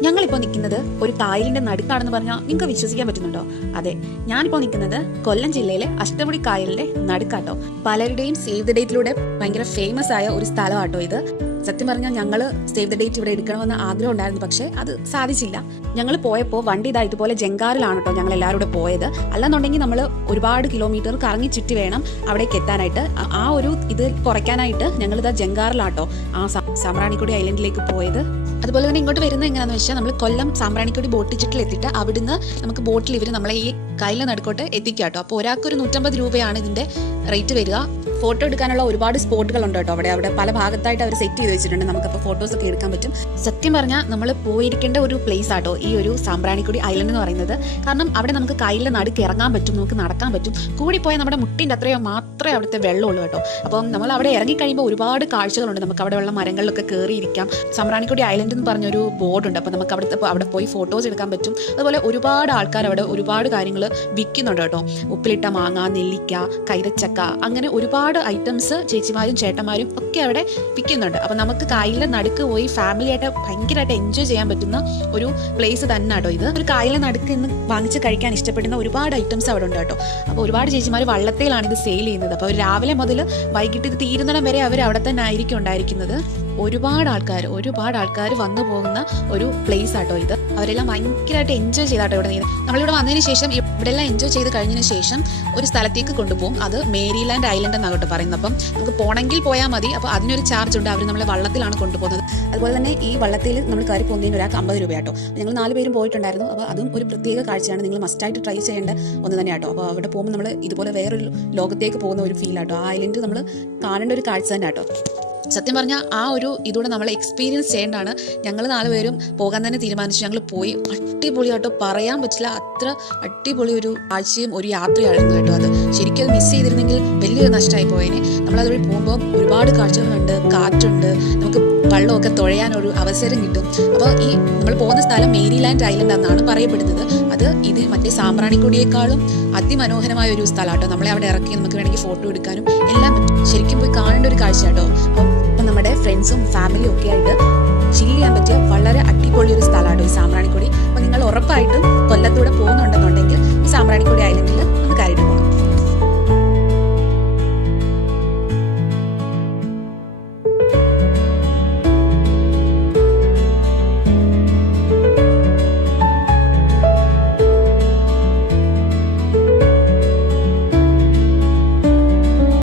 ഞങ്ങളിപ്പോൾ നിൽക്കുന്നത് ഒരു കായലിന്റെ നടുക്കാണെന്ന് പറഞ്ഞാൽ നിങ്ങൾക്ക് വിശ്വസിക്കാൻ പറ്റുന്നുണ്ടോ? അതെ ഞാനിപ്പോൾ നിൽക്കുന്നത് കൊല്ലം ജില്ലയിലെ അഷ്ടമുടി കായലിന്റെ നടുക്കാട്ടോ. പലരുടെയും സേവ് ദ ഡേറ്റിലൂടെ ഭയങ്കര ഫേമസ് ആയ ഒരു സ്ഥലമാട്ടോ ഇത്. സത്യം പറഞ്ഞാൽ ഞങ്ങൾ സേവ് ദ ഡേറ്റ് ഇവിടെ എടുക്കണമെന്ന് ആഗ്രഹം ഉണ്ടായിരുന്നു പക്ഷേ അത് സാധിച്ചില്ല. ഞങ്ങൾ പോയപ്പോൾ വണ്ടി ഇതാ ഇതുപോലെ ജങ്കാറിലാണ് കേട്ടോ ഞങ്ങൾ എല്ലാവരും കൂടെ പോയത്. അല്ലെന്നുണ്ടെങ്കിൽ നമ്മൾ ഒരുപാട് കിലോമീറ്റർ കറങ്ങി ചുറ്റി വേണം അവിടേക്ക് എത്താനായിട്ട്. ആ- ഒരു ഇത് കുറയ്ക്കാനായിട്ട് ഞങ്ങളിതാ ജങ്കാറിലാട്ടോ ആ സാമ്പ്രാണിക്കുടി ഐലൻഡിലേക്ക് പോയത്. അതുപോലെ തന്നെ ഇങ്ങോട്ട് വരുന്നത് എങ്ങനെയാണെന്ന് വെച്ചാൽ നമ്മൾ കൊല്ലം സാമ്പ്രാണിക്കുടി ബോട്ട് ചുറ്റിൽ എത്തിയിട്ട് അവിടുന്ന് നമുക്ക് ബോട്ടിൽ ഇവർ നമ്മളെ ഈ കയ്യിൽ നടുക്കോട്ട് എത്തിക്കാട്ടോ കേട്ടോ അപ്പോൾ ഒരാൾക്ക് ഒരു നൂറ്റമ്പത് രൂപയാണ് ഇതിന്റെ റേറ്റ് വരിക. ഫോട്ടോ എടുക്കാനുള്ള ഒരുപാട് സ്പോട്ടുകൾ ഉണ്ട് കേട്ടോ അവിടെ. അവിടെ പല ഭാഗത്തായിട്ട് അവർ സെറ്റ് ചെയ്ത് വെച്ചിട്ടുണ്ട്. നമുക്ക് നമുക്കപ്പോൾ ഫോട്ടോസ് ഒക്കെ എടുക്കാൻ പറ്റും. സത്യം പറഞ്ഞാൽ നമ്മൾ പോയിരിക്കേണ്ട ഒരു പ്ലേസ് ആട്ടോ ഈ ഒരു സാമ്പ്രാണിക്കുടി ഐലൻഡ് എന്ന് പറയുന്നത്. കാരണം അവിടെ നമുക്ക് കയ്യിലെ നടുക്ക് ഇറങ്ങാൻ പറ്റും നമുക്ക് നടക്കാൻ പറ്റും. കൂടി പോയാൽ നമ്മുടെ മുട്ടിന്റെ അത്രയോ മാത്രമേ അവിടുത്തെ വെള്ളമുള്ളൂ കേട്ടോ. അപ്പം നമ്മൾ അവിടെ ഇറങ്ങിക്കഴിയുമ്പോൾ ഒരുപാട് കാഴ്ചകളുണ്ട്. നമുക്ക് അവിടെയുള്ള മരങ്ങളിലൊക്കെ കയറിയിരിക്കാം സാമ്പ്രാണിക്കുടി ഐലൻഡ് എന്ന് പറഞ്ഞൊരു ബോർഡുണ്ട് അപ്പോൾ നമുക്ക് അവിടുത്തെ അവിടെ പോയി ഫോട്ടോസ് എടുക്കാൻ പറ്റും. അതുപോലെ ഒരുപാട് ആൾക്കാർ അവിടെ ഒരുപാട് കാര്യങ്ങൾ വിൽക്കുന്നുണ്ട് കേട്ടോ. ഉപ്പിലിട്ട മാങ്ങ നെല്ലിക്ക കൈതച്ചക്ക അങ്ങനെ ഒരുപാട് ഐറ്റംസ് ചേച്ചിമാരും ചേട്ടന്മാരും ഒക്കെ അവിടെ വിൽക്കുന്നുണ്ട്. അപ്പോൾ നമുക്ക് കായലിലെ നടുക്ക് പോയി ഫാമിലിയായിട്ട് ഭയങ്കരമായിട്ട് എൻജോയ് ചെയ്യാൻ പറ്റുന്ന ഒരു പ്ലേസ് തന്നെ കേട്ടോ ഇത്. ഒരു കായലിലെ നടുക്ക് ഇന്ന് വാങ്ങിച്ച് കഴിക്കാൻ ഇഷ്ടപ്പെടുന്ന ഒരുപാട് ഐറ്റംസ് അവിടെ ഉണ്ട് കേട്ടോ. അപ്പോൾ ഒരുപാട് ചേച്ചിമാർ വള്ളത്തേലാണ് ഇത് സെയിൽ ചെയ്യുന്നത്. അപ്പോൾ രാവിലെ മുതൽ വൈകിട്ട് ഇത് തീരുന്നിടം വരെ അവർ അവിടെ തന്നെ ആയിരിക്കും ഉണ്ടായിരിക്കുന്നത്. ഒരുപാട് ആൾക്കാർ ഒരുപാട് ആൾക്കാർ വന്നു പോകുന്ന ഒരു പ്ലേസ് ആട്ടോ ഇത്. അവരെല്ലാം ഭയങ്കരമായിട്ട് എൻജോയ് ചെയ്താട്ടോ ഇവിടെ നിന്ന്. നമ്മളിവിടെ വന്നതിന് ശേഷം ഇവിടെ എല്ലാം എൻജോയ് ചെയ്ത് കഴിഞ്ഞതിന് ശേഷം ഒരു സ്ഥലത്തേക്ക് കൊണ്ടുപോകും. അത് മേരിലാൻഡ് ഐലൻഡ് എന്നാകട്ടെ പറയുന്നത് അപ്പം നമുക്ക് പോണെങ്കിൽ പോയാൽ മതി. അപ്പോൾ അതിനൊരു ചാർജ് ഉണ്ട്. അവർ നമ്മളെ വള്ളത്തിലാണ് കൊണ്ടുപോകുന്നത്. അതുപോലെ തന്നെ ഈ വള്ളത്തിൽ നമ്മൾ കയറി പോകുന്നതിന് ഒരാൾക്ക് അമ്പത് രൂപ കേട്ടോ ഞങ്ങൾ നാല് പേരും പോയിട്ടുണ്ടായിരുന്നു. അപ്പോൾ അതും ഒരു പ്രത്യേക കാഴ്ചയാണ്. നിങ്ങൾ മസ്റ്റായിട്ട് ട്രൈ ചെയ്യേണ്ട ഒന്ന് തന്നെ കേട്ടോ അപ്പോൾ അവിടെ പോകുമ്പോൾ നമ്മൾ ഇതുപോലെ വേറൊരു ലോകത്തേക്ക് പോകുന്ന ഒരു ഫീൽ ആട്ടോ. ആ ഐലൻഡ് നമ്മൾ കാണേണ്ട ഒരു കാഴ്ച തന്നെ കേട്ടോ സത്യം പറഞ്ഞാൽ ആ ഒരു ഇതൂടെ നമ്മൾ എക്സ്പീരിയൻസ് ചെയ്യേണ്ടതാണ്. ഞങ്ങൾ നാല് പേരും പോകാൻ തന്നെ തീരുമാനിച്ചു. ഞങ്ങൾ പോയി അടിപൊളിയാട്ടോ. പറയാൻ പറ്റില്ല. അത്ര അടിപൊളി ഒരു ആഴ്ചയും ഒരു യാത്രയായിരുന്നു കേട്ടോ അത്. ശരിക്കും അത് മിസ് ചെയ്തിരുന്നെങ്കിൽ വലിയൊരു നഷ്ടമായി പോയേനെ. നമ്മളതുവഴി പോകുമ്പോൾ ഒരുപാട് കാഴ്ചകളുണ്ട് കാറ്റുണ്ട്. നമുക്ക് വെള്ളമൊക്കെ തുഴയാനൊരു അവസരം കിട്ടും. അപ്പോൾ ഈ നമ്മൾ പോകുന്ന സ്ഥലം മേരിലാൻഡ് ഐലൻഡ് എന്നാണ് പറയപ്പെടുന്നത്. അത് ഇത് മറ്റേ സാമ്പ്രാണിക്കൊടിയേക്കാളും അതിമനോഹരമായ ഒരു സ്ഥലമാട്ടോ. നമ്മളെ അവിടെ ഇറക്കി നമുക്ക് വേണമെങ്കിൽ ഫോട്ടോ എടുക്കാനും എല്ലാം ശരിക്കും പോയി കാണേണ്ട ഒരു കാഴ്ച കേട്ടോ അപ്പം നമ്മുടെ ഫ്രണ്ട്സും ഫാമിലിയും ഒക്കെ ആയിട്ട് ചില്ല് ചെയ്യാൻ പറ്റിയ വളരെ അടിപൊളി ഒരു സ്ഥലമാട്ടോ ഈ സാമ്പ്രാണിക്കൊടി. അപ്പോൾ നിങ്ങൾ ഉറപ്പായിട്ടും